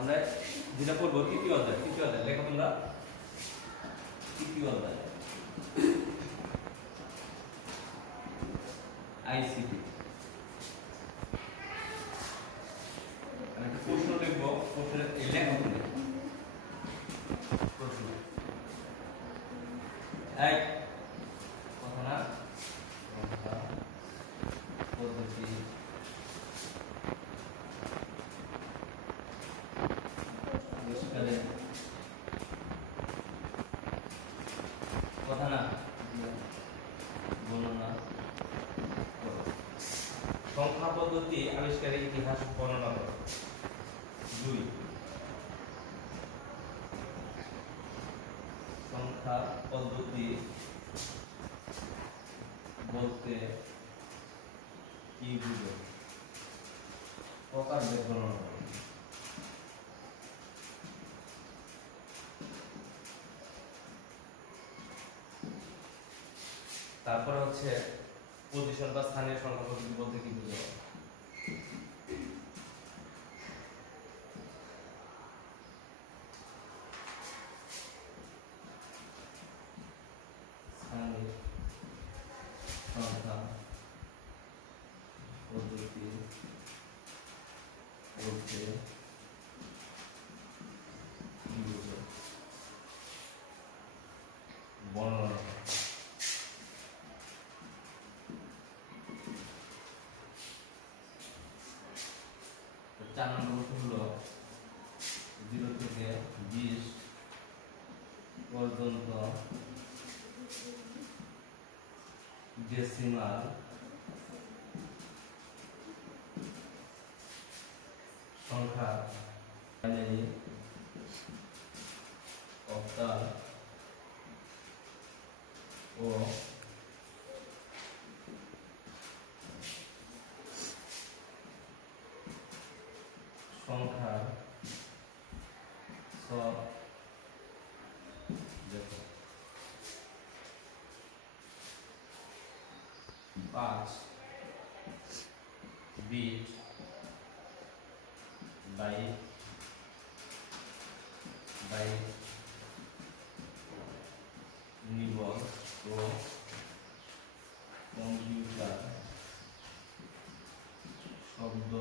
আমরা যেটা পড়বো তৃতীয় অধ্যায় লেখা তোমরা তৃতীয় অধ্যায় আইসিটি। আমি একটা প্রশ্ন লিখবো, প্রশ্নের লেখা তোমরা প্রশ্ন এক কথা না পদ্ধতি কথা না বর্ণনা করো। সংখ্যা পদ্ধতি আবিষ্কারের ইতিহাস বর্ণনা করো। 2 সংখ্যা পদ্ধতি বলতে কি বুঝো? প্রকার বর্ণনা করো। তারপরে হচ্ছে পজিশন বা স্থানীয় সংখ্যা পদ্ধতি বলতে কি বুঝো? স্থানীয় সংখ্যা পদ্ধতি বলতে কি বুঝো? বর্ণনা করো। 4 নম্বর হলো 0 থেকে 20 পর্যন্ত ডেসিমাল সংখ্যা বাইনারি অক্টাল ও সংখ্যার সব দেখো 5 বিট বাইট নিবল ও কম্পিউটার শব্দ